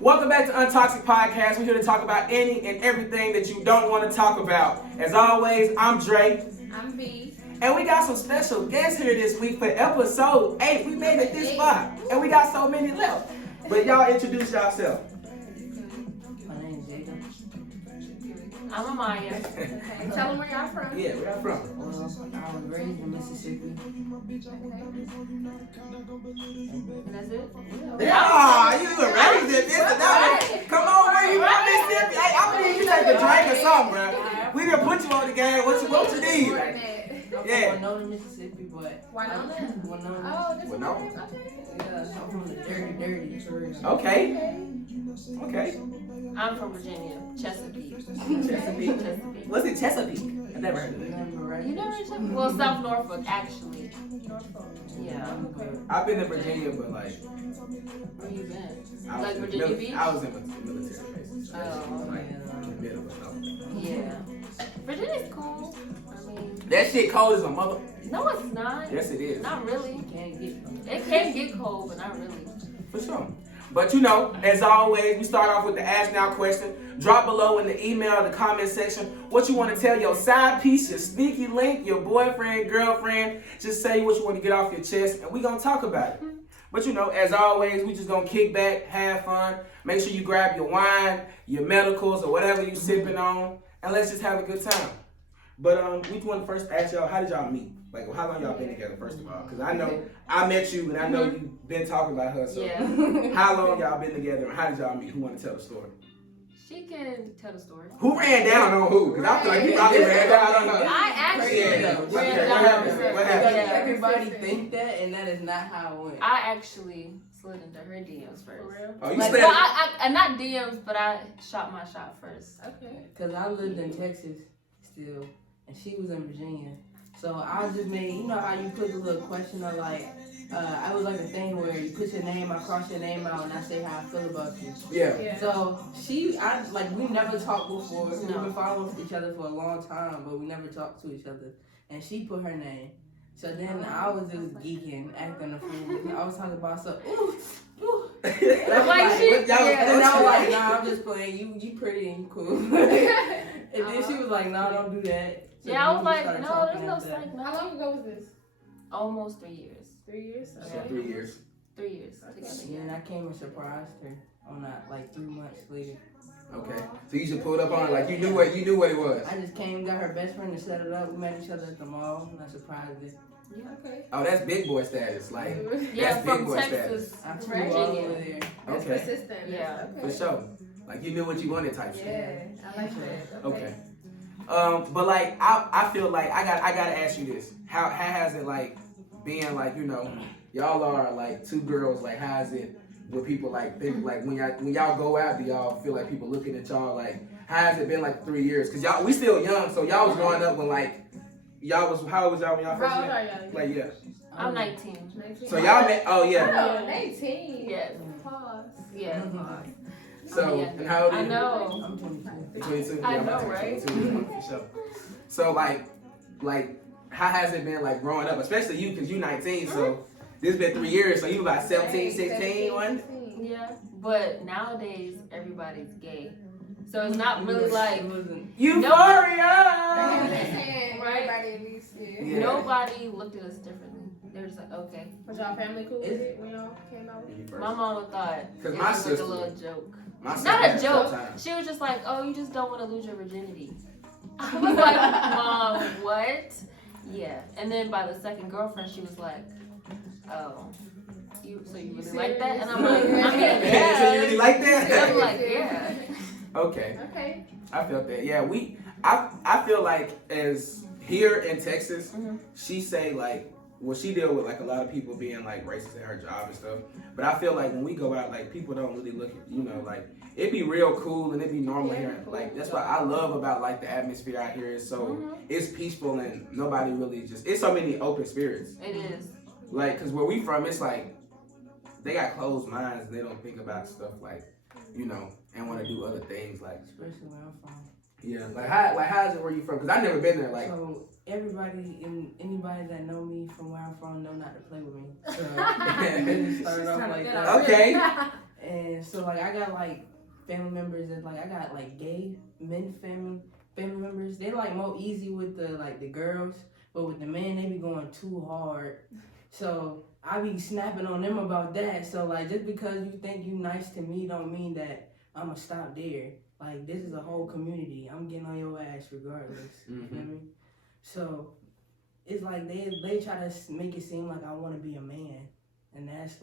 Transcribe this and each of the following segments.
Welcome back to Untoxic We're here to talk about any and everything that you don't want to talk about. As always, I'm Dre. I'm V. And we got some special guests here this week for episode 8. We made it this far. And we got so many left. But y'all introduce yourself. My name is Jacob. I'm Amaya. Okay. Tell them where y'all from. Yeah, where y'all from? Well, I was raised in Mississippi. And that's it? Yeah, you were raised in Mississippi. Come on, where you from, Mississippi? Hey, I'm gonna need you to take a drink or something, bro. We gonna put you on the game. What you need? I'm from Winona, Mississippi, but Winona? Winona. Oh, that's Winona. okay. Yeah, I'm from the dirty Detroit. Okay. I'm from Virginia, Chesapeake. Chesapeake. What's it, Chesapeake? I never heard of it. You never heard of Chesapeake? Well, South Norfolk, actually. Norfolk. Yeah. I've been to Virginia, but like. Where you been? I was Like in Virginia Beach? I was in military bases. Oh, Like in the middle of stuff. Yeah. Virginia's cool. I mean, That shit cold as a mother. no, it's not. Yes, it is. Not really. It can get cold, but not really. For sure. But you know, as always, we start off with the Ask Now question. Drop below in the email or the comment section what you want to tell your side piece, your sneaky link, your boyfriend, girlfriend. Just say what you want to get off your chest, and we're going to talk about it. But you know, as always, we just going to kick back, have fun. Make sure you grab your wine, your medicals, or whatever you sipping on, and let's just have a good time. But we just want to first ask y'all, how did y'all meet? Like, how long y'all been together, first of all? Because I know I met you, and I know you've been talking about her. So, how long y'all been together, and how did y'all meet? Who want to tell the story? She can tell the story. Who ran down on who? Because I feel like you probably ran down on her. I actually Okay, what happened? What happened? Everybody think that, and that is not how it went. I actually slid into her DMs first. For real? Oh, you Like, slid? well, I not DMs, but I shot my shot first. Okay. Because I lived in Texas still, and she was in Virginia. So I just made, you know how you put the little question of like, I was like a thing where you put your name, I cross your name out, and I say how I feel about you. Yeah. So we never talked before. We've been following each other for a long time, but we never talked to each other. And she put her name. So then I was just geeking, acting a fool. I was talking about ooh. And I was like, nah, I'm just playing. You pretty and you cool. And then she was like, nah, don't do that. So yeah, I was like, no, there's no psych. How long ago was this? Almost 3 years. 3 years? Okay. 3 years. 3 years together. Yeah, and I came and surprised her on that, like 3 months later. Okay. So you just pulled up on her like you knew what it was. I just came, got her best friend to set it up. We met each other at the mall, and I surprised her. Yeah, okay. Oh, that's big boy status. Like, yeah, that's from big boy Texas, status. I flew all over there. That's Okay. persistent. Yeah. For sure. Like you knew what you wanted type shit. Yeah, I like that. Okay. But like I feel like I gotta ask you this. How has it like being like, you know, y'all are like two girls, like how is it with people like think like when y'all go out, do y'all feel like people looking at y'all like how has it been like 3 years? Cause we still young, so y'all was growing up when like y'all was how old was y'all when y'all first How old met? are y'all? Like yeah. I'm 19. So y'all met Oh, 19. Yes. Pause. Yeah. Pause. So and how old are you? I know. I'm 22. 22. I Yeah, I'm know, about to right? 22, for sure. So like how has it been like growing up, especially you, cause you 19, so this been 3 years, so you about 17, 16, one? Yeah, but nowadays everybody's gay, so it's not really like Euphoria. Right? Yeah. Nobody looked at us differently. They were just like, okay. Was y'all family cool with it when y'all came out with it? My mama thought it my was sister, like a little joke. My sister Not had a joke. time. She was just like, oh, you just don't want to lose your virginity. I was like, Mom, what? Yeah. And then by the second girlfriend, she was like, oh, you really like that? And I'm like, I mean, yeah. So you really like that? I'm like, yeah. Okay. I felt that. Yeah, I feel like as here in Texas, she say like, well, she deal with like a lot of people being like racist at her job and stuff. But I feel like when we go out, like people don't really look at, you know, like it'd be real cool and it'd be normal here. Like that's what I love about like the atmosphere out here. Is so it's peaceful and nobody really it's so many open spirits. It is. Like, cause where we from, it's like they got closed minds and they don't think about stuff like, you know, and want to do other things like. Especially where I'm from. Yeah, like how is it where you from? Cause I've never been there. Like, so everybody and anybody that know me from where I'm from know not to play with me. So it started off like that. Okay. And so like I got like family members that like I got like gay men family members. They like more easy with the girls, but with the men they be going too hard. So I be snapping on them about that. So like just because you think you nice to me don't mean that I'ma stop there. Like this is a whole community. I'm getting on your ass regardless. You feel me? So it's like they try to make it seem like I want to be a man. And that's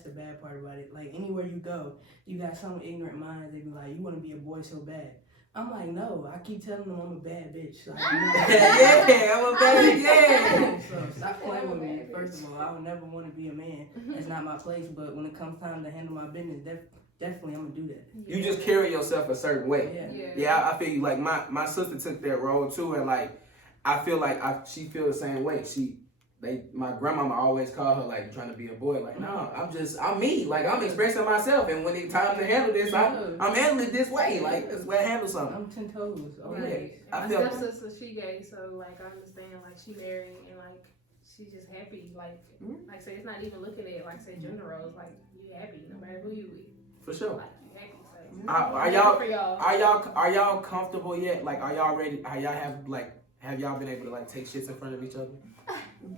the bad part about it. Like anywhere you go, you got some ignorant minds. They be like, you want to be a boy so bad. I'm like, no. I keep telling them I'm a bad bitch. So yeah, I'm a bad bitch. So stop playing with me. First of all, I would never want to be a man. That's not my place. But when it comes time to handle my business, definitely I'm gonna do that. You just carry yourself a certain way. Yeah, I feel you. Like my sister took that role too, and like I feel like she feel the same way. My grandmama always called her like trying to be a boy. Like, no, I'm me. Like I'm expressing myself, and when it's time to handle this, I'm handling it this way. Like this way I handle something. I'm 10 toes. Right. I My feel stepsister, she gay, so like I understand. Like she married and like she's just happy. Like say it's not even looking at like say gender roles. Like you happy no matter who you with. for sure. Like you happy. So Are y'all comfortable yet? Like are y'all ready? Have y'all been able to like take shits in front of each other?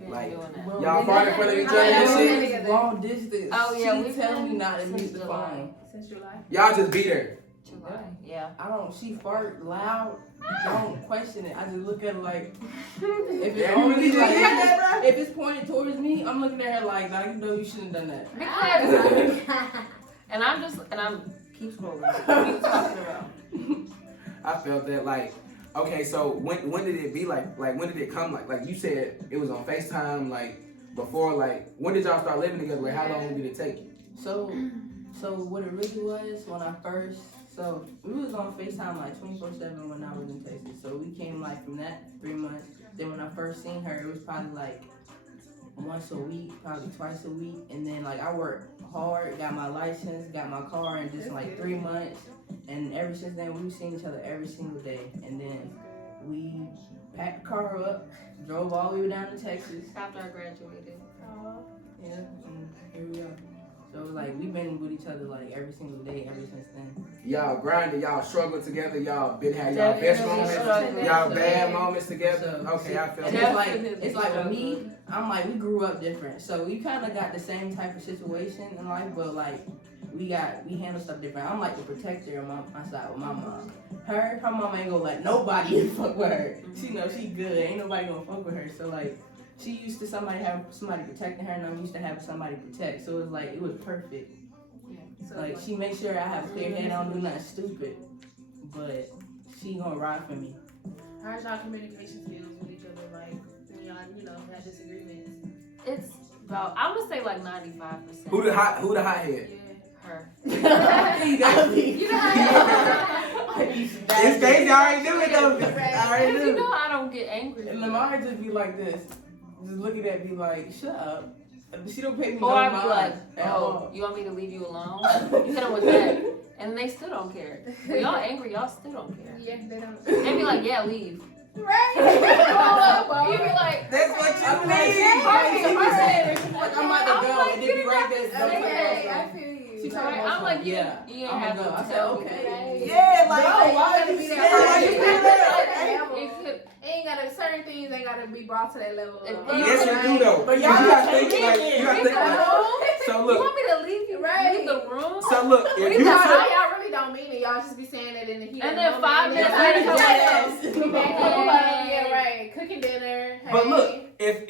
Like y'all fart in front of each other and shit? Long distance. Oh yeah, she tell me not to mute the phone. since July. Y'all just beat her. July. Yeah. She fart loud. Don't question it. I just look at her like, if it's Yeah, only you like, really did that, if it's pointed towards me, I'm looking at her like, now you know you shouldn't have done that. Because, and I'm keep scrolling. What are you talking about? I felt that like, okay, so when did it be like when did it come like you said it was on FaceTime like before like when did y'all start living together? Like how long did it take? So what it really was when I first, so we was on FaceTime like 24/7 when I was in Texas. So we came like from that 3 months. Then when I first seen her, it was probably like once a week, probably twice a week. And then like I worked hard, got my license, got my car in just like 3 months. And ever since then, we've seen each other every single day. And then we packed the car up, drove all the way down to Texas. After I graduated. Yeah, and here we are. So like we've been with each other like every single day ever since then. Y'all grinded, y'all struggled together, y'all had y'all best moments, y'all bad moments together. Okay, I feel and that. it's like with me, I'm like we grew up different, so we kind of got the same type of situation in life, but like we handle stuff different. I'm like the protector on my side with my mom. Her mom ain't gonna let nobody fuck with her. She knows she good. Ain't nobody gonna fuck with her. So like. She used to have somebody protecting her, and I'm used to have somebody protect. So it was perfect. Yeah. So, like she makes sure I have a clear head, I don't do nothing stupid, but she gonna ride for me. how's y'all communication skills with each other? Like when y'all have disagreements. It's about I'm gonna say like 95%. Who the hothead? Yeah. Her. You got me. You know how It's Daisy already knew it though. I already you knew. know I don't get angry. And Lamar just be like this, just looking at me like, shut up. She don't pay me no Or I mind be like, at all. you want me to leave you alone? You hit them with that. And they still don't care. When y'all angry, y'all still don't care. Yeah, they don't. They be like, yeah, leave. Right. You be like, That's what you I'm mean. like, I'm about to go, like, and then be right there. Okay, I feel you. She right? talking I'm like, yeah, you ain't I'm have gonna go. to I said, tell me. okay. Yeah, like No, why gotta you be say that that? It could, Ain't gotta certain things ain't gotta be brought to that level. yes, you do though. But You y'all gotta can't think like you gotta think like. So you look, want me to leave you leave the room? so look. If We you know took, y'all really don't mean it. Y'all just be saying it in the heat. And of the then moment. 5 minutes And later, then come back. yeah, right. Cooking dinner. but hey. look, if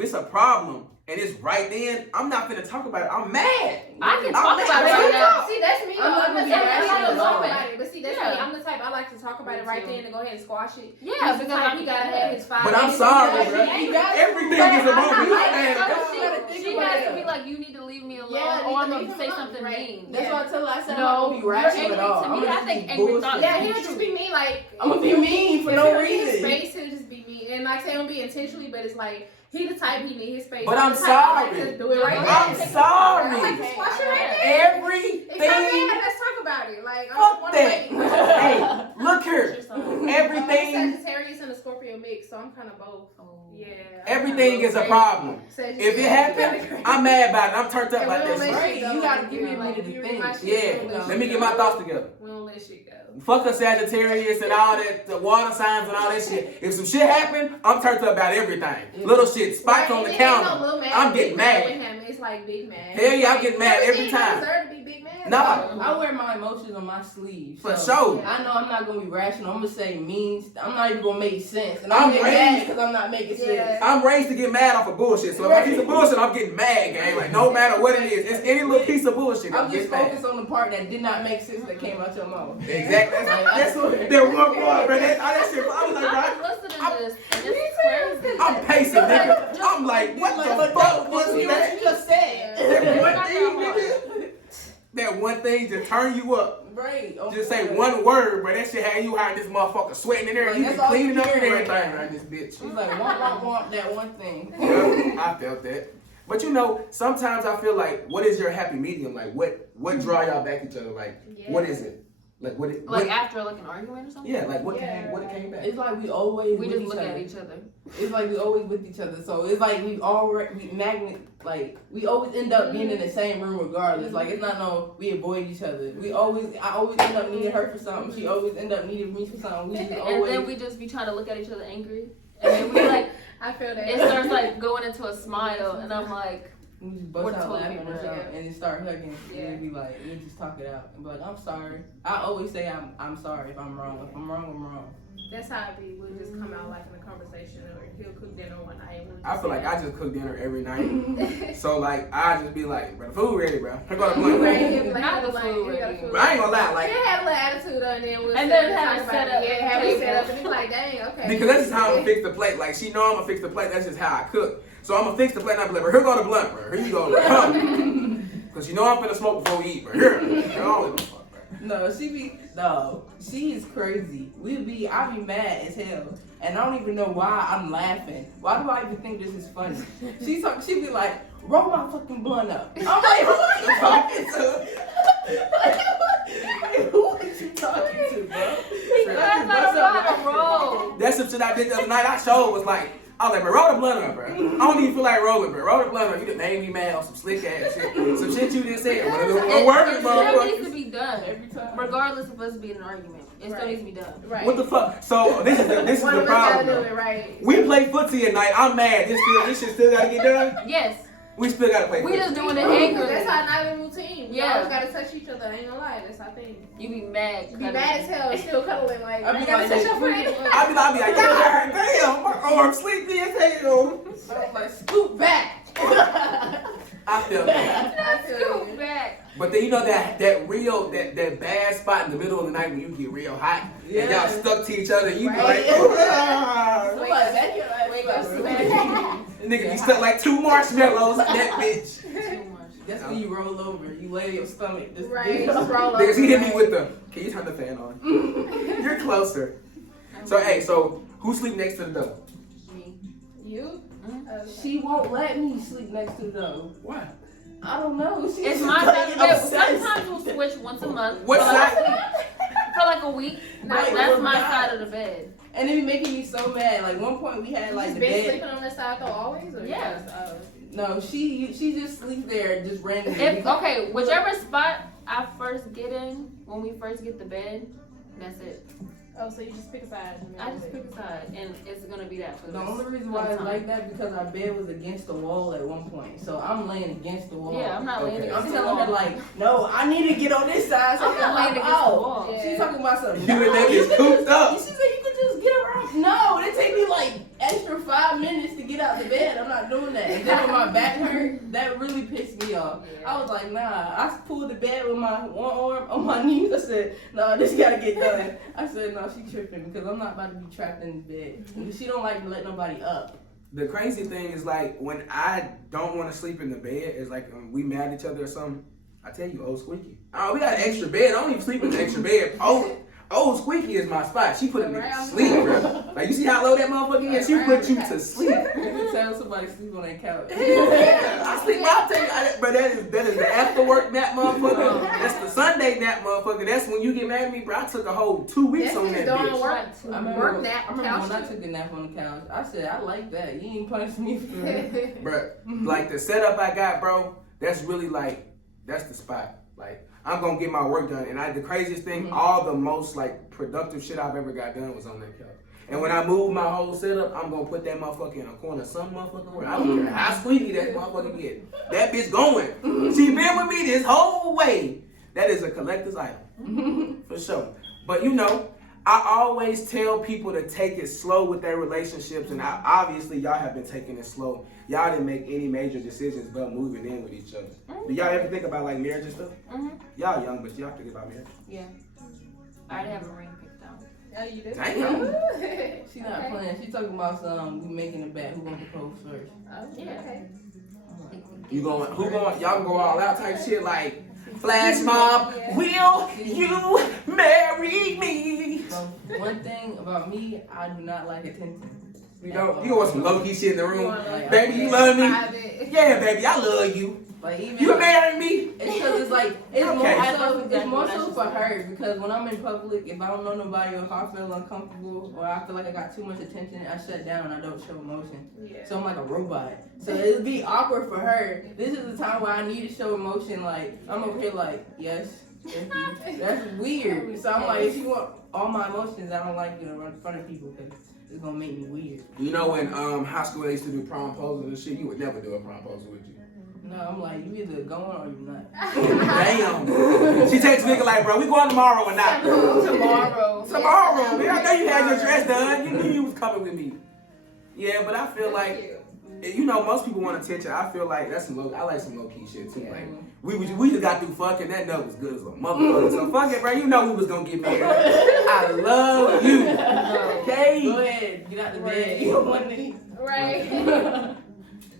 it's a problem and it's right then, I'm not gonna talk about it. I'm mad. I can talk about it right now. See, that's me. I'm not I'm the gonna type be I like to rational talk about about it. But see, that's Yeah. me. I'm the type I like to talk about it right Me too. then and go ahead and squash it. Yeah, He's the because type I'm he gotta have his 5 But I'm minutes. sorry, He bro. got- Everything But is a I'm not moment. like Man, that. So You gotta think she about has to it. be like, you need to leave me alone, Yeah, or I'm leave gonna him say alone, something right. mean. That's why I tell her, I said, No, I'm not gonna be you're rational angry at all. to me. I'm gonna I just think be angry bullshit. thoughts- Yeah, he'll just be mean. Like I'm gonna be mean for if no he don't need his reason. space, he'll just be mean. And like say, it don't be intentionally, but it's like he the type he need his space. But I'm I'm the type I like sorry. to do it right I'm there. sorry. I like to squash it right there. Everything. If you're mad, let's talk about it. Like, I Fuck don't want that. to wait. Hey, look here. Everything. Sagittarius and a Scorpio mix. mixed, so I'm kind of both. Yeah. Everything is a problem. If it happens, I'm mad about it. I'm turned up about this. Right, you gotta give me a minute to think. Yeah, let me get my thoughts together. We don't let shit go. Fuck a Sagittarius and all that, the water signs and all that shit. If some shit happen, I'm turned up about everything. Little shit, spots on the counter. I'm getting mad. It's like big mad. Hell yeah, I'm getting mad every time. Deserve to be big mad. Nah. I wear my emotions on my sleeve. For so sure. I know I'm not gonna be rational. I'm gonna say mean. I'm not even gonna make sense. And I'm getting mad because I'm not making sense. I'm raised to get mad off of bullshit. So if I piece of bullshit, I'm getting mad, gang. Like no matter what it is, it's any little piece of bullshit. I'm just focused on the part that did not make sense that came out your mouth. Exactly. That's what. That one part, bro. That shit. I was like, I'm bro. listening to this, and this is crazy. I'm pacing, nigga. I'm like, what the fuck was that? You just said. That one thing, nigga. That one thing to turn you up. Right. Just say one word, but that shit had you out this motherfucker sweating in there. You be cleaning up and everything around this bitch. She's like, want that one thing. Yeah, I felt that. But you know, sometimes I feel like, what is your happy medium? Like, what draw y'all back each other? Like, what is it? Like after like an argument or something? Yeah, like what came back? It's like we always we with just each look other. at each other. It's like we always with each other. So it's like we always we always end up being in the same room regardless. Like it's not we avoid each other. I always end up needing her for something. She always end up needing me for something. And then we just be trying to look at each other angry. And then we like I feel that. It starts like going into a smile and I'm like, we just bust out laughing or something and then start hugging and we like we just talk it out and be like, I'm sorry. I always say I'm sorry if I'm wrong. If I'm wrong, I'm wrong. That's how it be. We'll just come out like in a conversation, or he'll cook dinner one night. I feel like I just cook dinner every night. So like I just be like, bro, the food ready, bro. I go to blunt. Not the food ready. But I ain't gonna lie, like he had a little attitude on there. And then have it set up. Yeah, have it set up, and he's like, dang, okay. Because that's just how I'm gonna fix the plate. Like she know I'm gonna fix the plate. That's just how I cook. So I'm gonna fix the plate and I be like, bro, here go the blunt, bro. Here you go, come. Cause you know I'm finna smoke before we eat, bro. Here. She is crazy. I be mad as hell. And I don't even know why I'm laughing. Why do I even think this is funny? She be like, roll my fucking blunt up. I'm like, who are you talking to? Who are you talking to, bro? That's not a roll. That's some shit I did the other night. I showed was like, I was like, bro, roll the blunt up, bro. I don't even feel like rolling, bro. Roll the blunt up. You done made me mad on some slick ass shit. Some shit you didn't say. It still needs to be done every time. Regardless of us being an argument. It still needs to be done. Right. What the fuck? So this is the problem. Right. We play footsie at night. I'm mad. This shit still gotta get done? Yes. We still gotta play footsie. We just doing it angry. That's our nightly routine. We Yeah. always gotta touch each other. I ain't gonna lie. That's our thing. You be mad. You be mad as hell. Still cuddling like, I be you gotta touch your friend. I be like, God damn, my arm sleepy as hell. So I was like, scoot back. I feel that. Scoot back. But then you know that bad spot in the middle of the night when you get real hot and y'all stuck to each other and you be like, nigga be stuck like two marshmallows in that bitch. That's when you roll over. You lay your stomach. Just Just roll over. Nigga, she hit me with the, can you turn the fan on? You're closer. So who sleep next to the door? Me. You? She won't let me sleep next to the door. Why? I don't know. It's my side of the bed. Sometimes we'll switch once a month. What side? For like a week. That's my side of the bed. And it be making me so mad. Like one point we had like the been bed. sleeping on that side though always? Or Yeah. No, she just sleeps there just randomly. Okay, whichever spot I first get in, when we first get the bed, that's it. Oh, so you just pick a side? I just pick a side, and it's gonna be that for The only reason why it's like that because our bed was against the wall at one point. So I'm laying against the wall. Yeah, I'm not laying against I'm the telling wall. her like, no, I need to get on this side. So I'm not laying against the wall. Yeah. She's talking about something. You and that bitch cooped up. She said you could just get around. No, it take me like extra 5 minutes to get out the bed. I'm not doing that. And then when my back hurt, that really pissed me off. Yeah. I was like, nah. I pulled the bed with my one arm on my knees. I said, no, this gotta get done. I said, no, she tripping because I'm not about to be trapped in the bed. She don't like to let nobody up. The crazy thing is like when I don't want to sleep in the bed, it's like we mad at each other or something. I tell you, old squeaky. Oh, we got an extra bed. I don't even sleep in the extra bed. Oh, old squeaky is my spot. She put me to sleep, bro. Like, you see how low that motherfucker is? She put you to sleep. You can tell somebody sleep on that couch. Yeah, I sleep. I'll tell you, but that is the after work nap, motherfucker. That's the Sunday nap, motherfucker. That's when you get mad at me, bro. I took a whole 2 weeks on that bitch. I remember when I took a nap on the couch. I said, I like that. You ain't punishing me for that. Bro, like the setup I got, bro, that's really like, that's the spot. Like, I'm gonna get my work done. And the craziest thing, all the most like productive shit I've ever got done was on that couch. And when I move my whole setup, I'm gonna put that motherfucker in a corner some motherfucking where I don't care how squeaky that motherfucker get. That bitch going. She been with me this whole way. That is a collector's item. For sure. But you know, I always tell people to take it slow with their relationships, and obviously y'all have been taking it slow. Y'all didn't make any major decisions but moving in with each other. Do y'all ever think about like marriage and stuff? Y'all young, but y'all think about marriage? Yeah. I already have a ring picked out. Oh, you did? Damn. She's not playing. She's talking about we making a bet. Who gonna propose first? Oh, yeah. Okay. You going? Who going? Y'all go all out type shit like flash mob. Will you marry me? Well, one thing about me, I do not like attention. You don't. You want some low key shit in the room, Like, baby? You love me? Private. Yeah, baby, I love you. Like even You marry me? it's because it's like it's Okay. more so for her because when I'm in public, if I don't know nobody or if I feel uncomfortable or I feel like I got too much attention, I shut down and I don't show emotion. Yeah. So I'm like a robot. So it'd be awkward for her. This is the time where I need to show emotion. Like I'm over here like yes. That's weird. So I'm like, if you want all my emotions, I don't like you in front of people because it's gonna make me weird. You know when high school they used to do promposals and shit, you would never do a promposal, would you? No, I'm like, you either going or you not. Damn. She takes nigga like, bro, we going tomorrow or not? Tomorrow. Tomorrow, man. I know you had your dress done. You knew you was coming with me. Yeah, but I feel like, you know, most people want attention. I feel like that's some I like some low key shit too. Like we just got through fucking. That nut was good as a motherfucker. So fuck it, bro. You know we was gonna get married. I love you. Okay. Go ahead, get out the bed. You don't want to. Right.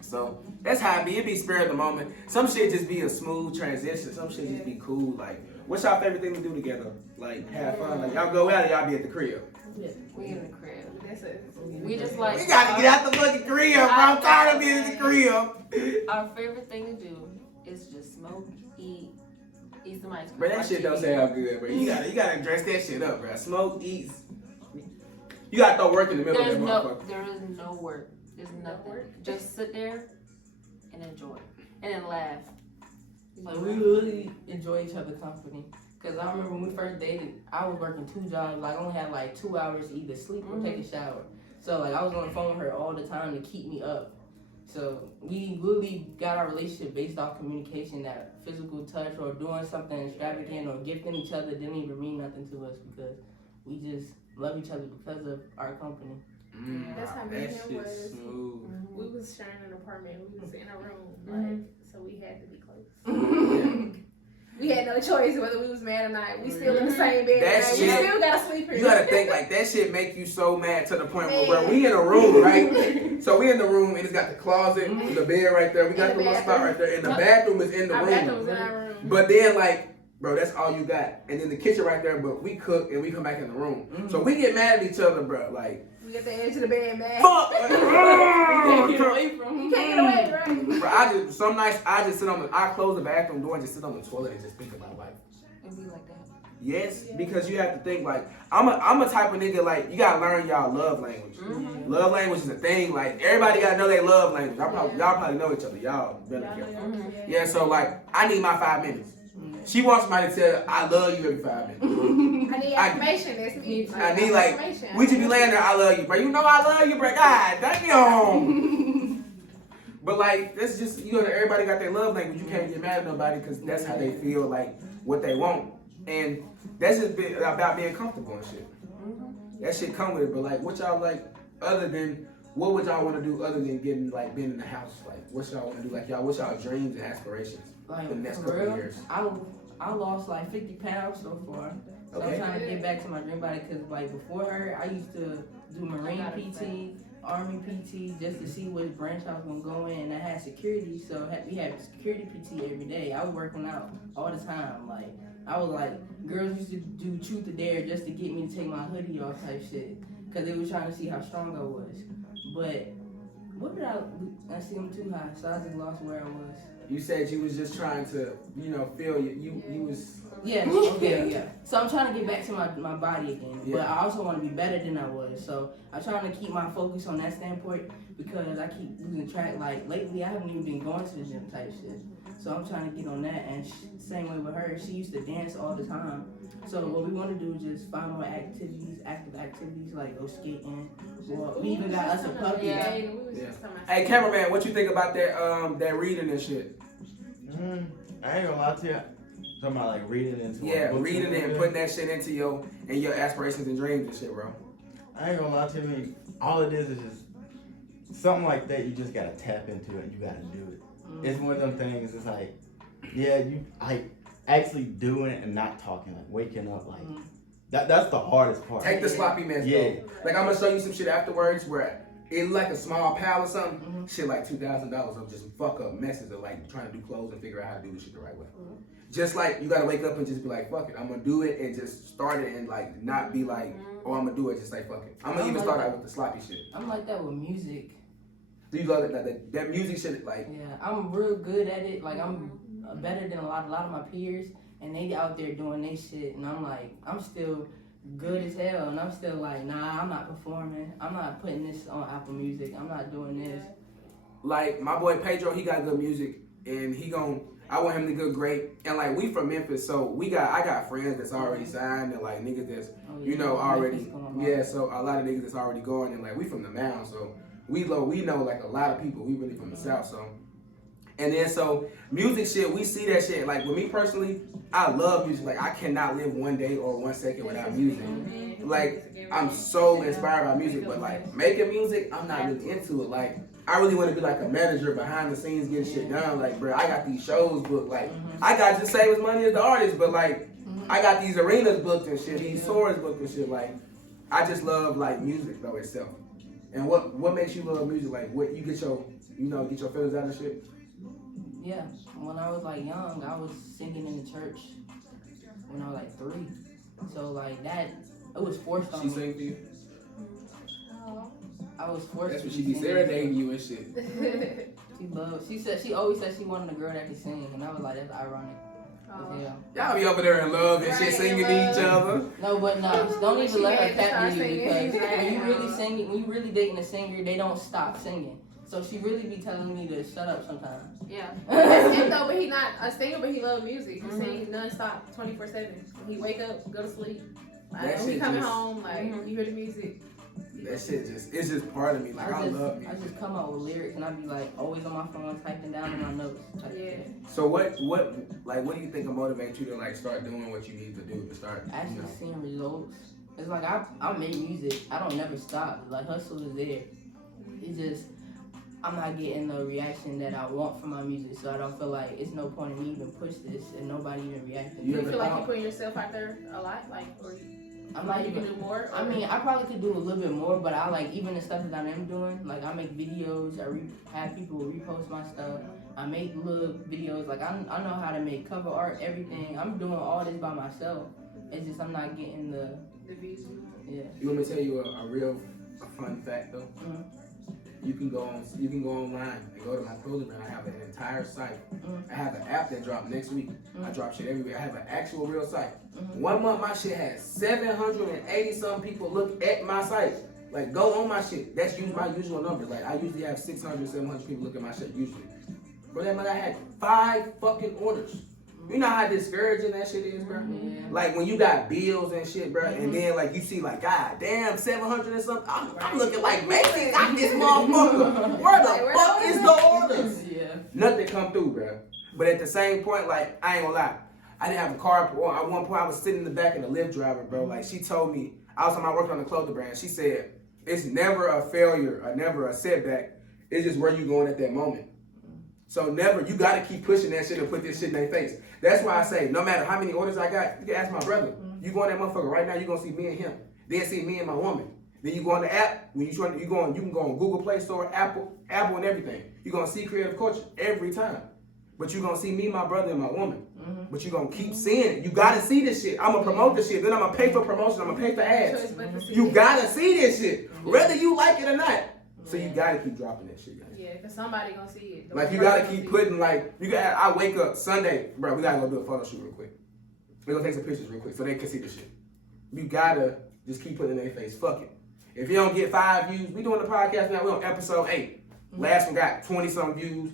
So that's how it be. It be spur of the moment. Some shit just be a smooth transition. Some shit just be cool. Like, what's y'all favorite thing to do together? Like, have fun. Like, y'all go out or y'all be at the crib? We in the crib. That's it. We just like. We gotta get out the fucking crib, bro. I'm tired of being in the crib. Our favorite thing to do is just smoke, eat some ice cream. Bro, that shit don't sound good, bro. You gotta dress that shit up, bro. Smoke, eat. You gotta throw work in the middle of that motherfucker. There is no work. There's nothing. Just sit there and enjoy. And then laugh. Like, we really enjoy each other's company. Because I remember when we first dated, I was working 2 jobs. Like, I only had like 2 hours to either sleep or take a shower. So, like, I was on the phone with her all the time to keep me up. So, we really got our relationship based off communication. That physical touch or doing something extravagant or gifting each other didn't even mean nothing to us because we just love each other because of our company. That's how me and him was. Smooth. We was sharing an apartment. We was in a room, like, so we had to be close. We had no choice whether we was mad or not. We still in the same bed. That Right? shit- We still gotta sleep here. You gotta think like that shit make you so mad to the point where we in a room, right? So we in the room and it's got the closet, the bed right there. We got the little spot right there, and the bathroom is in the Our bathroom was in room. our room. But then like, bro, that's all you got. And then the kitchen right there, but we cook and we come back in the room. So we get mad at each other, bro. Like, We get the edge of the bed, man. fuck. You can't get away from him. You can't get away, right? Bro, some nights I just sit on I close the bathroom door and just sit on the toilet and just think about life. And be like that. Yes, because you have to think like I'm a type of nigga like you gotta learn y'all love language. Love language is a thing. Like everybody gotta know their love language. Y'all probably know each other. Y'all better get. Yeah, so like I need my 5 minutes. She wants somebody to tell her, I love you every 5 minutes. I need affirmation. That's me. I need like we just be laying there. I love you, bro. You know I love you, bro. God damn. But like that's just everybody got their love language. You can't get mad at nobody because that's how they feel like what they want. And that's just about being comfortable and shit. That shit come with it. But like, what y'all like what would y'all want to do other than getting like being in the house? Like, what y'all want to do? Like, what's y'all dreams and aspirations Like, for the next for couple real, of years? I lost like 50 pounds so far. So Okay. I'm trying to get back to my dream body because like before her, I used to do Marine PT, Army PT just to see which branch I was going to go in. And I had security, so we had security PT every day. I was working out all the time. Like, I was like, girls used to do truth or dare just to get me to take my hoodie off type shit. Because they was trying to see how strong I was. But, what did I see them too high, so I just lost where I was. You said you was just trying to, feel you was... Yeah, okay, yeah. So I'm trying to get back to my body again. Yeah. But I also want to be better than I was. So I'm trying to keep my focus on that standpoint because I keep losing track. Like, lately I haven't even been going to the gym type shit. So I'm trying to get on that. And same way with her, she used to dance all the time. So what we want to do is just find more active activities, like go skating. Well, we even got us a puppy. Yeah. Hey, cameraman, what you think about that reading and shit? I ain't gonna lie to you. Talking about like reading into reading and putting that shit into your aspirations and dreams and shit, bro. I ain't gonna lie to you. All it is just something like that. You just gotta tap into it. And you gotta do it. It's one of them things. It's like, yeah, you like actually doing it and not talking, like waking up, like that's the hardest part. Take the sloppy mess, though. Like I'm gonna show you some shit afterwards where it look like a small pal or something. Shit like $2,000 of just fuck up messes of like trying to do clothes and figure out how to do this shit the right way. Just like you gotta wake up and just be like, fuck it, I'm gonna do it and just start it and like not be like, oh, I'm gonna do it, just say fuck it. I'm gonna even start out with the sloppy shit. I'm like that with music. Do you love that music shit? Like, yeah, I'm real good at it. Like I'm better than a lot of my peers, and they out there doing their shit, and I'm like, I'm still good as hell, and I'm still like, nah, I'm not performing. I'm not putting this on Apple Music. I'm not doing this. Like my boy Pedro, he got good music, and I want him to do great. And like we from Memphis, so I got friends that's already signed and like niggas that's already so a lot of niggas that's already going, and like we from the mound, so we know like a lot of people. We really from the South, so. And then so music shit, we see that shit. Like with me personally, I love music. Like I cannot live one day or 1 second without music. Like I'm so inspired by music, but like making music, I'm not really into it. Like I really want to be like a manager behind the scenes, getting shit done. Like bro, I got these shows booked. Like I got just same as money as the artist, but like I got these arenas booked and shit, these tours booked and shit. Like I just love like music though itself. And what makes you love music? Like what you get your feelings out of shit? Yeah, when I was like young, I was singing in the church when I was like 3. So like that, it was forced on me. She sang for you? I was forced. That's what she be serenading you and shit. She always said she wanted a girl that could sing, and I was like, that's ironic. Y'all be over there in love and shit, singing to each other. No, but no, don't even let her capture you because when you really dating a singer, they don't stop singing. So she really be telling me to shut up sometimes. Yeah. That's it though, but he not a singer, but he love music. He sings non-stop, 24/7. He wake up, go to sleep. Like when he coming home, like you hear the music. That shit it's just part of me. Like I love music. I just come out with lyrics and I be like always on my phone typing down in my notes. Yeah. So what do you think will motivate you to like start doing what you need to do to start actually seeing results? It's like I make music. I don't never stop. Like hustle is there. It's just I'm not getting the reaction that I want from my music, so I don't feel like it's no point in me even push this and nobody even reacting. You feel like you're putting yourself out there a lot, like, or I'm not you even can do more? Or? I mean, I probably could do a little bit more, but I like even the stuff that I am doing. Like I make videos, have people repost my stuff. I make little videos. Like I know how to make cover art, everything. I'm doing all this by myself. It's just I'm not getting the views. Yeah. You want me to tell you a real fun fact though? Mm-hmm. You can go online and go to my clothing brand. I have an entire site. I have an app that dropped next week. I drop shit everywhere. I have an actual real site. 1 month my shit had 780 some people look at my site. Like go on my shit. That's my usual number. Like I usually have 600, 700 people look at my shit usually. For that month I had 5 fucking orders. You know how discouraging that shit is, bro? Yeah. Like when you got bills and shit, bro, and then like you see like, God damn, 700 and something. I'm looking like Mason got this motherfucker. Where the fuck is the orders? Yeah. Nothing come through, bro. But at the same point, like I ain't gonna lie, I didn't have a car. At one point, I was sitting in the back of the Lyft driver, bro. Like she told me, I was working on the clothing brand. She said, it's never a failure or never a setback. It's just where you going at that moment. So you gotta keep pushing that shit and put this shit in their face. That's why I say, no matter how many orders I got, you can ask my brother. You go on that motherfucker right now, you gonna see me and him. Then see me and my woman. Then you go on the app, when you can go on Google Play Store, Apple and everything. You gonna see KreativCulture every time. but you gonna see me, my brother, and my woman. But you gonna keep seeing it. You gotta see this shit. I'm gonna promote this shit. Then I'm gonna pay for promotion. I'm gonna pay for ads. You gotta see this shit, whether you like it or not. So you gotta keep dropping that shit, guys. Yeah, cause somebody gonna see it. Like you gotta keep putting like you got. I wake up Sunday, bro. We gotta go do a photo shoot real quick. We gonna take some pictures real quick so they can see the shit. You gotta just keep putting it in their face. Fuck it. If you don't get 5 views, we doing the podcast now. We on episode 8. Last one got 20 something views.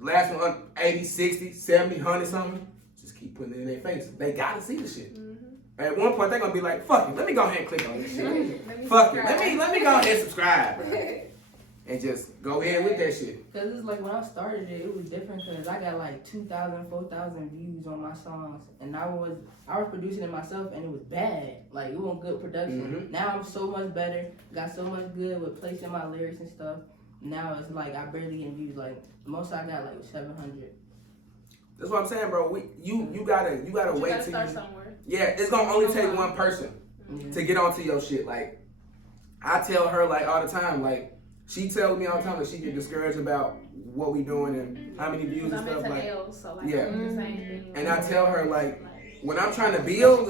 Last one 80, 60, 70, 100 something. Just keep putting it in their face. They gotta see the shit. At one point they're gonna be like, fuck it. Let me go ahead and click on this shit. Fuck it. Let me go ahead and subscribe, bro. And just go ahead with that shit. Cause it's like when I started it was different because I got like 2,000, 4,000 views on my songs, and I was producing it myself, and it was bad. Like it wasn't good production. Now I'm so much better. Got so much good with placing my lyrics and stuff. Now it's like I barely get views. Like the most I got like 700. That's what I'm saying, bro. You gotta wait till start somewhere. Yeah, it's gonna only take one person to get onto your shit. Like I tell her like all the time, like. She tells me all the time that she get discouraged about what we doing and how many views and stuff. Like, nails, so like yeah. the same thing. And I tell her like, when I'm trying to build,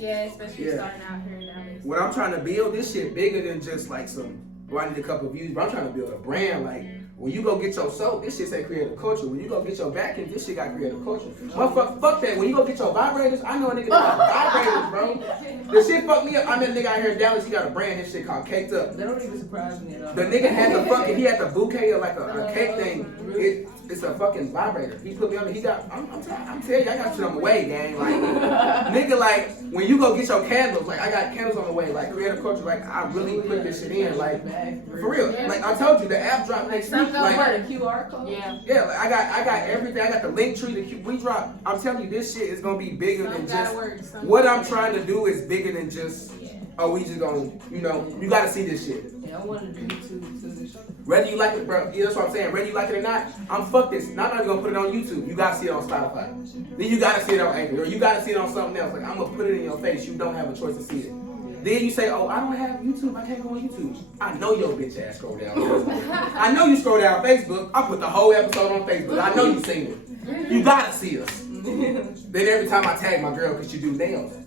yeah, especially starting out here in Dallas. When I'm trying to build this shit bigger than just like I need a couple of views, but I'm trying to build a brand. Like when you go get your soap, this shit say creative culture. When you go get your vacuum, this shit got creative culture. Fuck that. When you go get your vibrators, I know a nigga that got vibrators, bro. The shit fucked me up. I met a nigga out here in Dallas. He got a brand. This shit called Caked Up. That don't even surprise me at all. The nigga had he had the bouquet of like a cake thing. It's a fucking vibrator. He put me on it. He got. I'm telling you, I got shit on the way, gang. Like nigga, like when you go get your candles, like I got candles on the way. Like creative culture, like I really put this shit in, like for real. Like I told you, the app dropped next week. Like the QR code. Yeah. Like I got everything. I got the link tree. We drop. I'm telling you, this shit is gonna be bigger than just. What I'm trying to do is bigger than just. Oh, we just gonna, you gotta see this shit. Yeah, I wanted to do YouTube too. Whether you like it, bro, yeah, that's what I'm saying. Whether you like it or not, I'm fuck this. Not only gonna put it on YouTube, you gotta see it on Spotify. Then you gotta see it on Anchor, or you gotta see it on something else. Like I'm gonna put it in your face. You don't have a choice to see it. Then you say, oh, I don't have YouTube. I can't go on YouTube. I know your bitch ass scroll down Facebook. I know you scroll down Facebook. I put the whole episode on Facebook. I know you seen it. You gotta see us. Then every time I tag my girl, cause she do nails.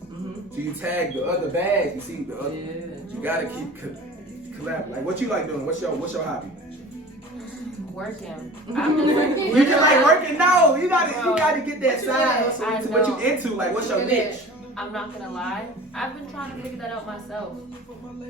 So you tag the other bag, you see the other. You gotta keep collab. Like what you like doing? What's your hobby? Working. I'm just working. You just like working? No, you gotta get that side hustle. What you into? Like what's your niche? I'm not gonna lie. I've been trying to figure that out myself.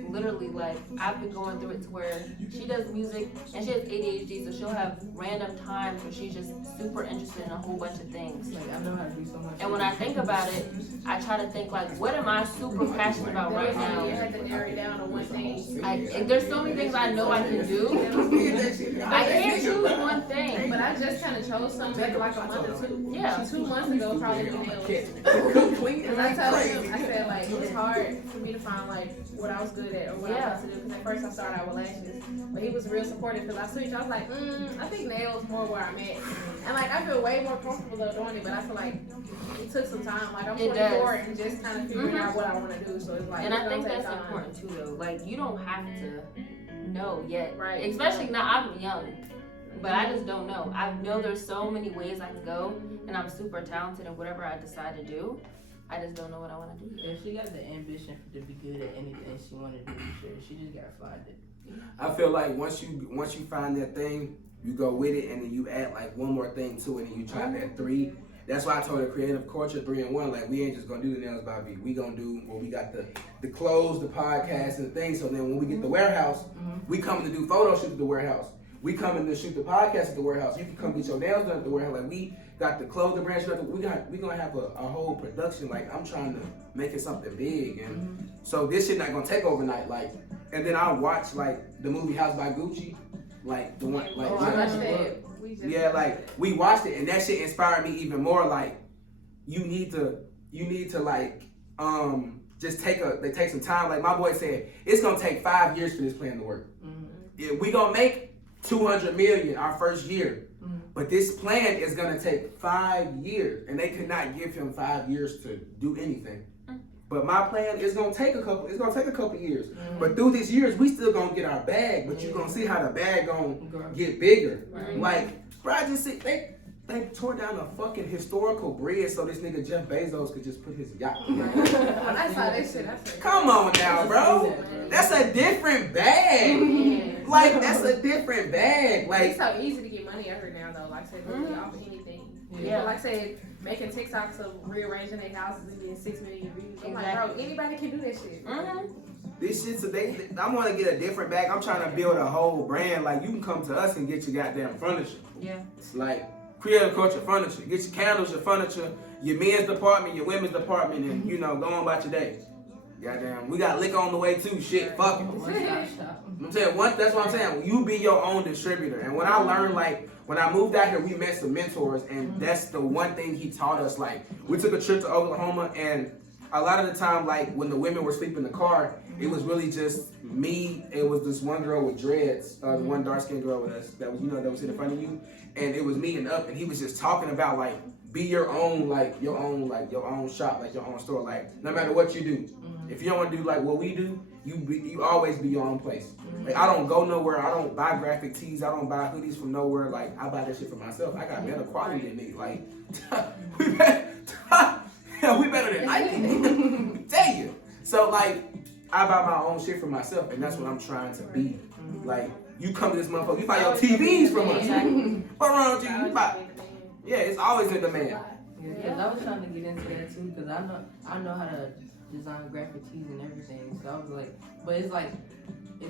Literally, like I've been going through it to where she does music and she has ADHD, so she'll have random times where she's just super interested in a whole bunch of things. Like I know how to do so much. And when I think about it, I try to think like, what am I super passionate about right now? You have to narrow it down to one thing. There's so many things I know I can do. I can't choose one thing. But I just kind of chose something like a month or two. Yeah. 2 months ago, probably nails. And I told him, I said like it was hard for me to find like what I was good at or what I wanted to do. Because at first I started out with lashes, but he was real supportive because I switched. I was like, I think nails more where I'm at. And like I feel way more comfortable though doing it, but I feel like it took some time. Like I'm 24 and just kind of figuring out what I want to do. So it's like, and I think that's important too though. Like you don't have to know yet, right? Especially now I'm young. But I just don't know. I know there's so many ways I can go, and I'm super talented in whatever I decide to do. I just don't know what I want to do. If she got the ambition to be good at anything she want to do, sure, she just gotta find it. I feel like once you find that thing, you go with it, and then you add like one more thing to it, and you try that 3. That's why I told her creative culture 3 in 1. Like we ain't just gonna do the nails by beat. We gonna do when we got the clothes, the podcast, and the things. So then when we get the warehouse, we coming to do photo shoots at the warehouse. We coming to shoot the podcast at the warehouse. You can come get your nails done at the warehouse. Like we got the clothing branch. We gonna have a whole production. Like I'm trying to make it something big, and so this shit not gonna take overnight. Like, and then I watch like the movie House by Gucci, like the one like like we watched it, and that shit inspired me even more. Like you need to like just take some time. Like my boy said, it's gonna take 5 years for this plan to work. If we gonna make 200 million our first year, but this plan is gonna take 5 years, and they could not give him 5 years to do anything. But my plan is gonna take a couple. It's gonna take a couple years. But through these years, we still gonna get our bag. But you gonna see how the bag gonna get bigger. Like, bro, I just see They tore down a fucking historical bridge so this nigga Jeff Bezos could just put his yacht. When I saw that shit, I said, Come on now, bro. That's a different bag. Like, that's a different bag. Like, it's so easy to get money out here now, though. Like I said, really off of anything. Yeah. Like I said, making TikToks of rearranging their houses and getting 6 million views. I'm like, bro, anybody can do that shit. this shit's I want to get a different bag. I'm trying to build a whole brand. Like, you can come to us and get your goddamn furniture. Yeah. Like, KreativCulture Furniture. Get your candles, your furniture, your men's department, your women's department, and, you know, go on about your day. Goddamn. We got liquor on the way, too. Shit, fuck it. I'm saying, that's what I'm saying. You be your own distributor. And when I learned, like, when I moved out here, we met some mentors, and that's the one thing he taught us. Like, we took a trip to Oklahoma, and a lot of the time, like, when the women were sleeping in the car, it was really just me. It was this one girl with dreads, the one dark-skinned girl with us that was, you know, that was in front of you, and it was me and Up, and he was just talking about, like, be your own, like, your own shop, like, your own store. Like, no matter what you do, if you don't want to do, like, what we do, you always be your own place. Like, I don't go nowhere. I don't buy graphic tees. I don't buy hoodies from nowhere. Like, I buy that shit for myself. I got better quality than me. Like, we better than Nike. Tell you. So, like, I buy my own shit for myself, and that's what I'm trying to be. Like, you come to this motherfucker, you buy your TVs from us. What wrong with you? You buy. Yeah, it's always in demand. Yeah, I was trying to get into that too, because I know how to design graphic tees and everything. So I was like, but it's like,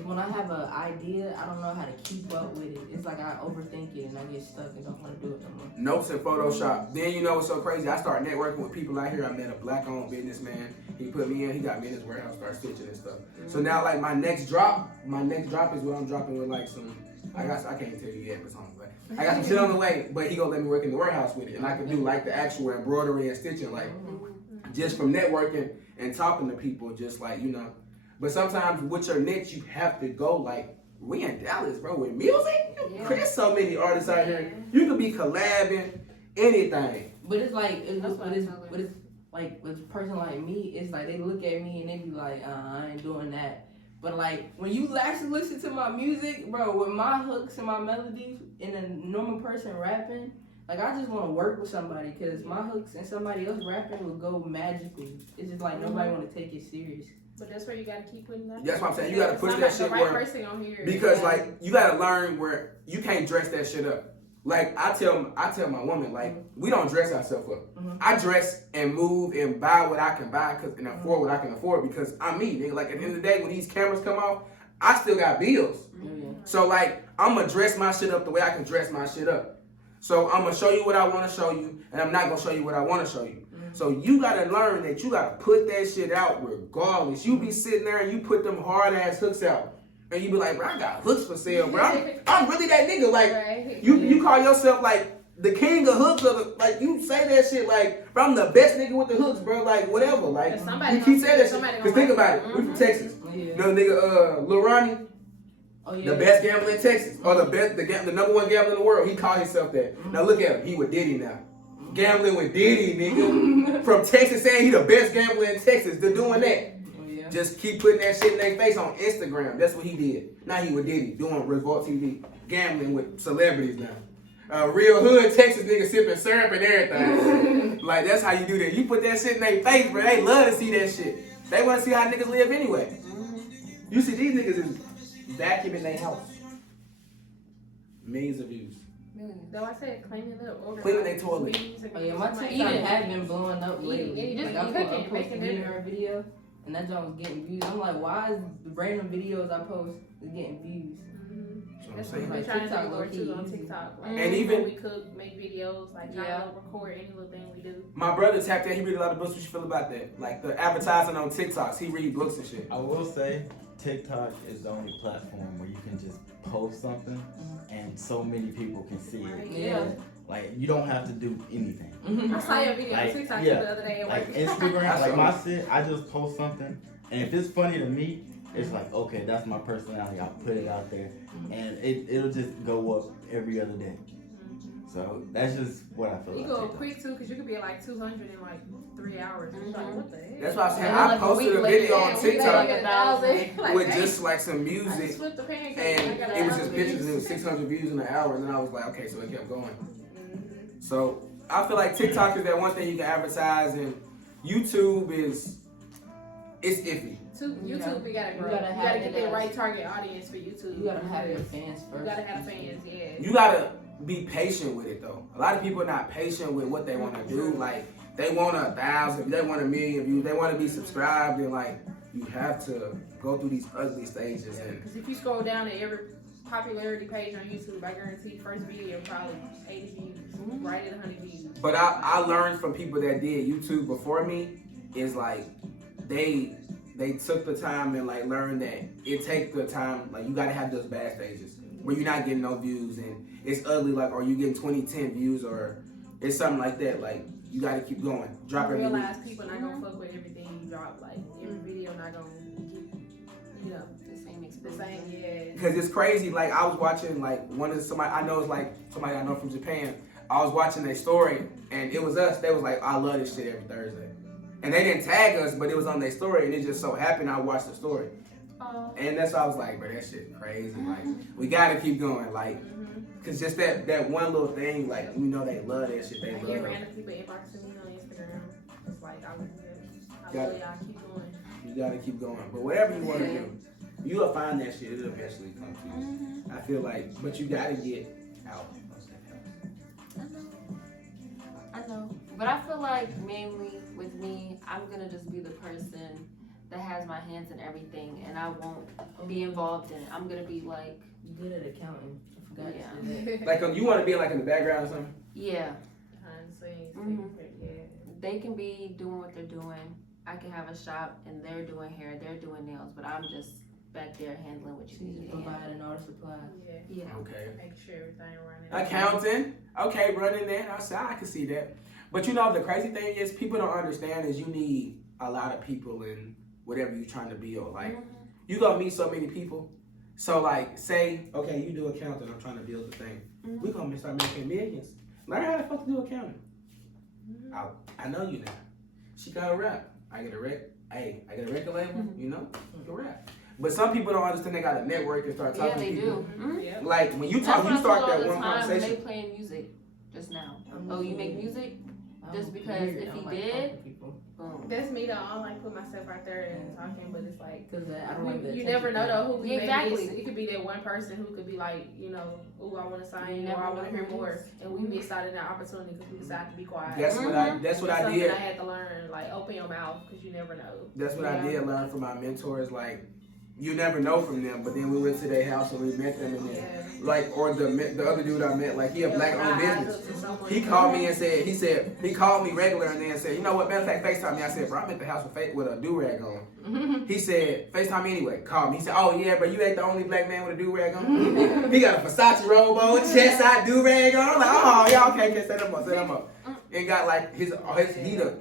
when I have an idea, I don't know how to keep up with it. It's like I overthink it and I get stuck and don't want to do it no more. Notes in Photoshop. Then you know what's so crazy? I started networking with people out here. I met a black-owned businessman. He put me in. He got me in his warehouse, started stitching and stuff. So now, like, my next drop is what I'm dropping with, like, some. I can't tell you yet, but something. But I got some shit on the way. But he gonna let me work in the warehouse with it, and I can do like the actual embroidery and stitching, like just from networking and talking to people, just like, you know. But sometimes with your niche, you have to go, like, we in Dallas, bro, with music. There's so many artists out here. You could be collabing, anything. But it's like, it's like with a person like me, it's like they look at me and they be like, I ain't doing that. But like when you actually listen to my music, bro, with my hooks and my melodies and a normal person rapping, like I just want to work with somebody, because my hooks and somebody else rapping will go magically. It's just like nobody want to take it serious. But that's where you gotta keep putting that. That's what I'm saying. You gotta push that shit the right where, person on here. because like you gotta learn where you can't dress that shit up. Like I tell my woman, like, we don't dress ourselves up. I dress and move and buy what I can buy and afford what I can afford, because I'm me, nigga. Like at the end of the day, when these cameras come off, I still got bills. So like I'm gonna dress my shit up the way I can dress my shit up. So I'm gonna show you what I want to show you, and I'm not gonna show you what I want to show you. So you gotta learn that you gotta put that shit out regardless. You be sitting there and you put them hard ass hooks out. And you be like, bro, I got hooks for sale, bro. I'm really that nigga. Like, you call yourself, like, the king of hooks. Like, you say that shit, like, bro, I'm the best nigga with the hooks, bro. Like, whatever. Like, you keep saying that shit. Because think about it. We from Texas. You know, nigga, Lil Ronnie, the best gambler in Texas. Or the number one gambler in the world. He called himself that. Now, look at him. He with Diddy now. Gambling with Diddy, nigga. From Texas, saying he the best gambler in Texas. They're doing that. Just keep putting that shit in their face on Instagram. That's what he did. Now he with Diddy, doing Revolt TV, gambling with celebrities now. Real hood Texas nigga sipping syrup and everything. Like, that's how you do that. You put that shit in their face, bro. They love to see that shit. They want to see how niggas live anyway. You see these niggas is vacuuming their house. Millions of views. Though I said cleaning up, cleaning their toilet. Oh yeah, my TikTok has been blowing up lately. Just like, cooking, I posted a video. And that joint was getting views. I'm like, why is the random videos I post is getting views? That's what we're trying to do more too on TikTok. Like, and even we cook, make videos, like try to record any little thing we do. My brother tapped in. He read a lot of books. What you feel about that? Like the advertising on TikToks. He read books and shit. I will say, TikTok is the only platform where you can just post something and so many people can see it. Yeah. Like, you don't have to do anything. I saw your video on TikTok the other day at work. Like Instagram, like my shit, I just post something, and if it's funny to me, it's like, okay, that's my personality. I'll put it out there, and it'll just go up every other day. So that's just what I feel. You like go TikTok. quick too, because you could be at like 200 in like 3 hours. Like, what the heck? That's why I said I posted a video on TikTok like 1,000. with just like some I music, just flipped the pancake. and it was just pictures, and it was 600 views in an hour, and then I was like, okay, so it kept going. So I feel like TikTok is that one thing you can advertise, and YouTube it's iffy. YouTube, we gotta grow. You gotta You have gotta get it the as- right target audience for YouTube. You gotta have your fans You first. gotta have fans, yeah. You gotta be patient with it though. A lot of people are not patient with what they want to do. Like they want 1,000, they want 1,000,000 views, they want to be subscribed, and like you have to go through these ugly stages. And Because if you scroll down to every popularity page on YouTube, I guarantee first video probably 80 views, right at 100 views. but I learned from people that did YouTube before me is like they took the time and like learned that it takes the time. Like you gotta have those bad stages where you're not getting no views and it's ugly. Like or you getting 10 views or it's something like that. Like you gotta keep going. Drop every week. Realize people not gonna fuck with everything you drop. Like every video not gonna get, The same the experience. same. Yeah. Because it's crazy. Like I was watching like somebody I know is like somebody I know from Japan. I was watching their story and it was us. They was like, I love this shit every Thursday. And they didn't tag us, but it was on their story and it just so happened I watched the story. And that's why I was like, bro, that shit crazy. Like we gotta keep going. Like cause just that one little thing, like we know they love that shit. They I hear love. random people inboxing me on Instagram. It's like I Got love it. y'all. Keep going. You gotta keep going. But whatever you wanna do, you'll find that shit. It'll eventually come to you. I feel like, but you gotta get out. I know. But I feel like mainly with me, I'm gonna just be the person that has my hands in everything and I won't be involved in it. I'm gonna be like, Good at accounting. I forgot Yeah. to say that. Like you wanna be like in the background or something? yeah, Behind the scenes. Mhm. Yeah. they can be doing what they're doing. I can have a shop and they're doing hair, they're doing nails, but I'm just back there handling what you She's need. providing all the supplies. Yeah. Yeah. Okay. Make sure everything running. Accounting, okay, running that. I can see that. But you know, the crazy thing is, people don't understand is you need a lot of people in whatever you're trying to build. Like, you gonna meet so many people. So like, say, okay, you do accounting. I'm trying to build the thing. We gonna start making millions. Learn how to fucking do accounting. I know you now. She got a rap. I get a record label. You know, you can rap. But some people don't understand. They got to network and start talking Yeah, they to people. do. Mhm. Yeah. Like when you That's talk, what you I start feel all that the one time when conversation. they playing music just now. Oh, you make music? Just because weird. if I he don't like did- talking to people. Boom. That's me though. I don't like put myself out there and talking, but it's like Cause I don't like that. you never know though who Yeah, exactly. It could be that one person who could be like, ooh, I want to sign You you, or never I want to know hear who it more, is. and we missed out on that opportunity because we decided to be quiet. That's what I That's did. something I had to learn. Like open your mouth because you never know. That's what I Yeah. did learn from my mentors. Like, you never know from them. But then we went to their house and we met them, and then, Yeah. like, or the other dude I met, like, he a black owned Eyes business. up to someone. He called me and said, he called me regular and then said, you know what, matter of fact, FaceTime me. I said, bro, I'm at the house with a do-rag on. He said, FaceTime me anyway. Call me. He said, oh yeah, bro, you ain't the only black man with a do-rag on. He got a Versace robe on, chest out do-rag on. I'm like, oh, yeah, okay, set him up. And got like he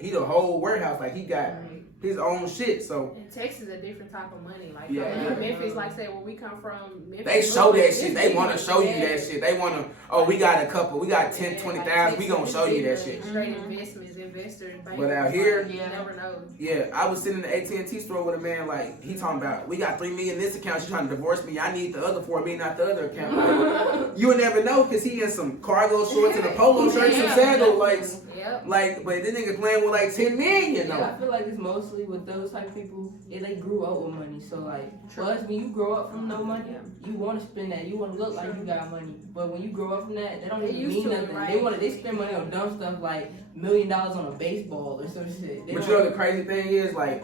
the whole warehouse. Like he got his own shit. So In Texas, a different type of money. Like Yeah. in Memphis, like say where we come from, Memphis, they show that shit. They Memphis, want to show you yeah. that shit. They want to, oh, we got a couple. We got 10, Yeah, 20,000. We like gonna show you that Texas, shit. Straight investments, investors. But out here- you never know. Yeah, I was sitting in the AT&T store with a man, like, he talking about, we got $3 million in this account, she trying to divorce me, I need the other $4 million, not the other account. Like, you would never know, because he in some cargo shorts and a polo shirt and some sandal, Yep. like, but this nigga playing with like 10 million, though. Yeah, I feel like it's mostly with those type of people. They grew up with money, so like for us, when you grow up from no money, you want to spend that. You want to look like you got money. But when you grow up from that, they don't They even used mean to it, nothing. right? They spend money on dumb stuff like $1 million on a baseball or some shit. They But don't- you know the crazy thing is, like,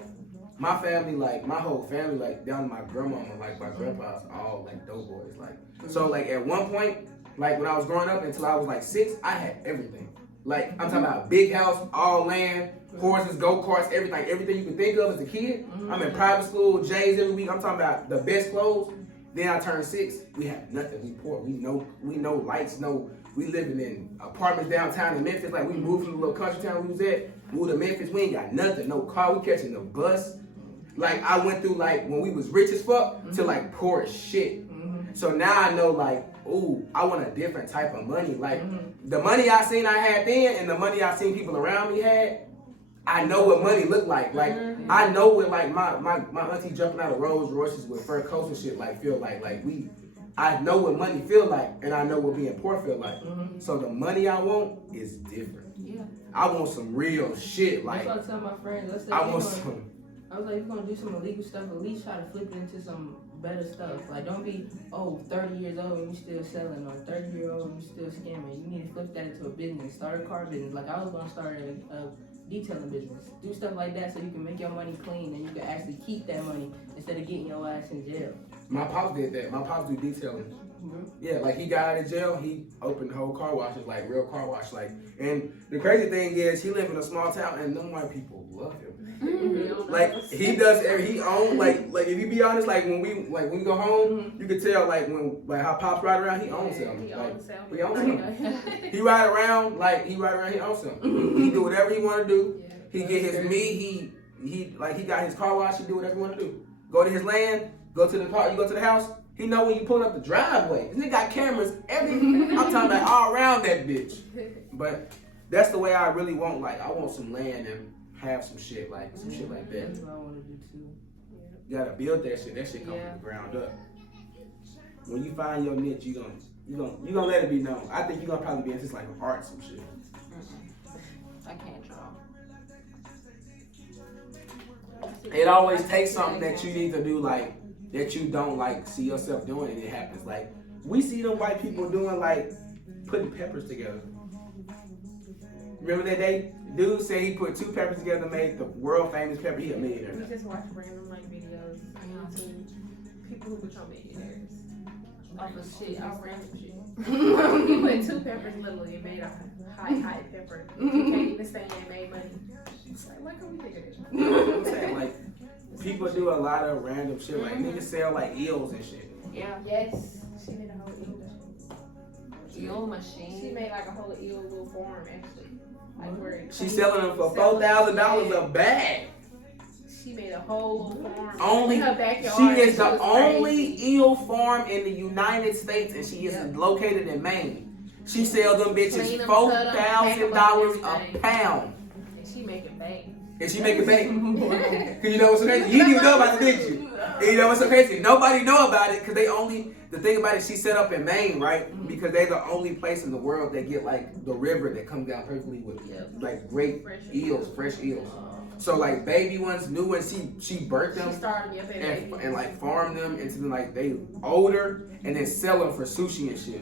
my family, like, my whole family, like, down to my grandmama, like, my grandpa's all, like, dope boys, like. So, like, at one point, like, when I was growing up until I was, like, 6, I had everything. Like, I'm talking about big house, all land, horses, go-karts, everything you can think of as a kid. I'm in private school, J's every week. I'm talking about the best clothes. Then I turned 6, we have nothing. We poor. We know lights. We living in apartments downtown in Memphis. Like we moved from the little country town we was at, moved to Memphis. We ain't got nothing. No car. We catching the bus. Like I went through like when we was rich as fuck to like poor as shit. So now I know like, ooh, I want a different type of money. Like the money I seen I had then and the money I seen people around me had. I know what money look like. Like I know what like my auntie jumping out of Rolls Royces with fur coats and shit like feel like we I know what money feel like, and I know what being poor feel like. Mm-hmm. So the money I want is different. Yeah. I want some real shit. Like That's what I tell my friends. Let's say I want some. I was like, if you're gonna do some illegal stuff, at least try to flip it into some better stuff. Like, don't be 30 years old and you still selling, or 30-year-old and you still scamming. You need to flip that into a business. Start a car business. Like, I was gonna start a detailing business. Do stuff like that so you can make your money clean and you can actually keep that money instead of getting your ass in jail. My pops did that. My pops do detailing. Mm-hmm. Yeah, like he got out of jail, he opened the whole car washes, like real car wash. Like, and the crazy thing is, he lived in a small town, and them white people love him. Like he does, he owns like if you be honest, like when we go home, you can tell like how Pops ride around, he owns him. He owns him. He ride around, he owns him. He do whatever he want to do. He get his meat. He got his car wash. He do whatever he want to do. Go to his land. Go to the car. You go to the house. He know when you pull up the driveway. This nigga got cameras I'm talking about all around that bitch. But that's the way I really want. Like I want some land and have some shit like that. That's what I want to do too. You gotta build that shit. That shit come from the ground up. When you find your niche, you gonna let it be known. I think you gonna probably be into like art, some shit. I can't draw. It always takes something that you need to do, like that you don't like see yourself doing, and it happens. Like we see them white people doing, like putting peppers together. Remember that day? Dude said he put 2 peppers together, made the world famous pepper. He a millionaire. We just watch random videos on YouTube. People who become millionaires. Off of shit. Off random shit. He put 2 peppers literally and made a high pepper. You can't even say it made money. It's like, why can't we think of this? You know what I'm saying? Like people do a lot of random shit. Like niggas sell like eels and shit. Yeah. Yes. She made a whole eel machine. Eel machine. She made like a whole eel little farm actually. Like where She's selling them for $4,000 a bag. She made a whole little farm Only in her backyard. she is the was only crazy. eel farm in the United States, and she is located in Maine. She sell them bitches Clean 'em, cut 'em, pack 'em up, $4,000 a everything. pound. And she making bank. And she make it bank. Cause you know what's so crazy? You didn't even know about it, did you? And you know what's so crazy? Nobody know about it because the thing about it, she set up in Maine, right? Because they're the only place in the world that get like the river that comes down perfectly with like great eels, fresh eels. So like baby ones, new ones, she birthed them She started and like farm them into like they older and then sell them for sushi and shit.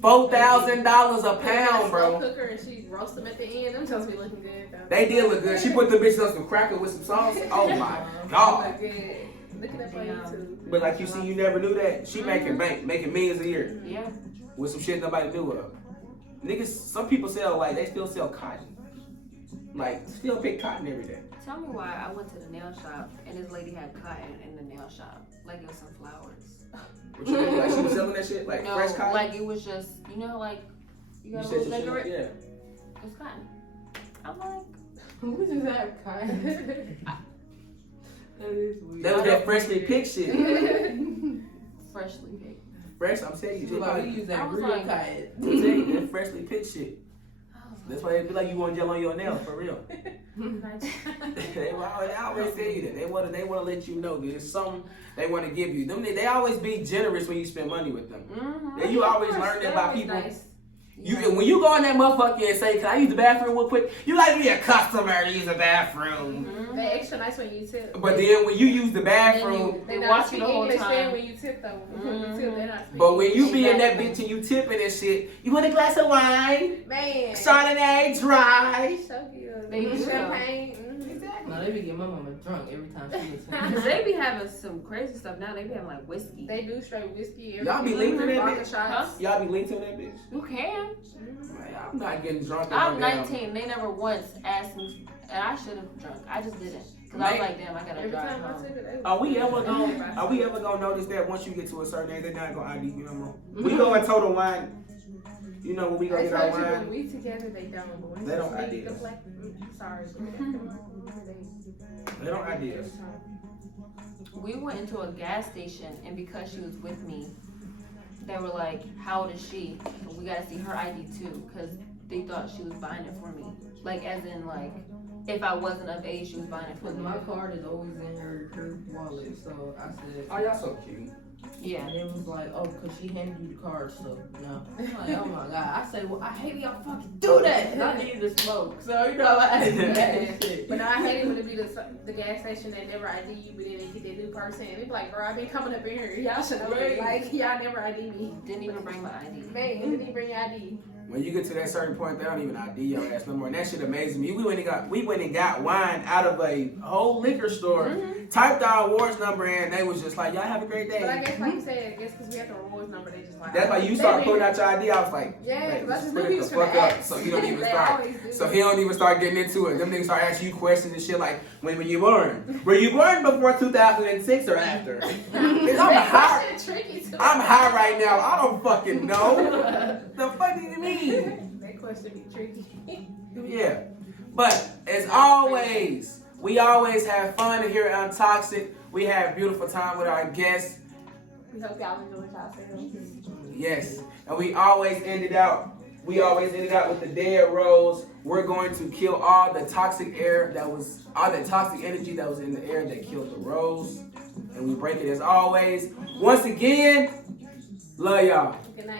$4,000 a pound, bro. Cooker and she roast them at the end. Them supposed to be looking good though. They did look good. She put the bitches on some cracker with some sauce. Oh my god. Look good. Look it up on YouTube. But like you see, you never knew that. She making bank, making millions a year Yeah. with some shit nobody knew of. Niggas, some people sell like they still sell cotton. Like still pick cotton every day. Tell me why I went to the nail shop and this lady had cotton in the nail shop. Like it was some flowers. What you mean? Like she was selling that shit like No, fresh cotton. like it was just, like you got a said little your decorate. shit, yeah. It's cotton. I'm like, Who just have kind? That is weird. That was that freshly picked shit. freshly picked. Fresh, I'm telling you. So like, we use I that was real like- kind. I'm telling you, that freshly picked shit. That's why they feel like you want gel on your nails for real. They always tell you that. They want to let you know there's something they want to give you. They always be generous when you spend money with them. Mm-hmm. And you always learn that about people. Nice. When you go in that motherfucker and say, "Can I use the bathroom real quick?" You like to be a customer to use the bathroom. Mm-hmm. They extra nice when you tip. But then when you use the bathroom, They They not watch speak you the whole English time. then when you tip though. When you tip, they're not speaking. but when you be in that Exactly. bitch and you tipping and shit, you want a glass of wine, Man. Chardonnay, dry. So good. They do. Champagne. Exactly. No, they be getting my mama drunk every time she gets in. Cause they be having some crazy stuff now. They be having like whiskey. They do straight whiskey. Y'all be linked to that vodka bitch? shots. Y'all be linked to that bitch. You can. Man, I'm not getting drunk. I'm no damn- 19. They never once asked me, and I should have drunk. I just didn't. Cause I was like, damn, I gotta Every drive time I home. took it, they Are we ever was- gonna notice that once you get to a certain age, they're not gonna ID you no more? We go in Total Wine. You know when we go I get our told you when wine. we together, they don't. But when They it's don't me, ID the us. black. Sorry. They don't ID us. We went into a gas station, and because she was with me, they were like, "How old is she?" And we gotta see her ID too, cause they thought she was buying it for me. Like, as in, like, if I wasn't of age, she was buying it for But me. my card is always in her wallet, so I said. Oh, y'all so cute. Yeah. And it was like, oh, because she handed you the card, so no. I'm like, oh my God. I say, well, I hate y'all fucking do that. And I need to smoke. So, you know, I do that shit. But now I hate it when it be the gas station that never ID you, but then they get that new person. And they be like, bro, I been coming up in here. Y'all should know it. Like, y'all never ID me. Didn't even bring my ID. Man, didn't even bring your ID. When you get to that certain point, they don't even ID your ass no more. And that shit amazes me. We went and got wine out of a whole liquor store, typed our awards number in, and they was just like, y'all have a great day. But I guess, like you said, I guess because we had the rewards number, they just like. That's why you start pulling out your ID. I was like, yeah, because I just put knew it he the was fuck gonna up. ask. So he don't even They start. always do. So he don't even start getting into it. Them niggas start asking you questions and shit like, when were you born? Were you born before 2006 or after? I'm high right now. I don't fucking know. The fuck do you mean? That question be tricky. Yeah. But as always, we always have fun here at Untoxic. We have a beautiful time with our guests. We hope y'all enjoy yourselves. Yes. And we always ended out with the dead rose. We're going to kill all the toxic energy that was in the air that killed the rose. And we break it as always. Once again, love y'all. Good night.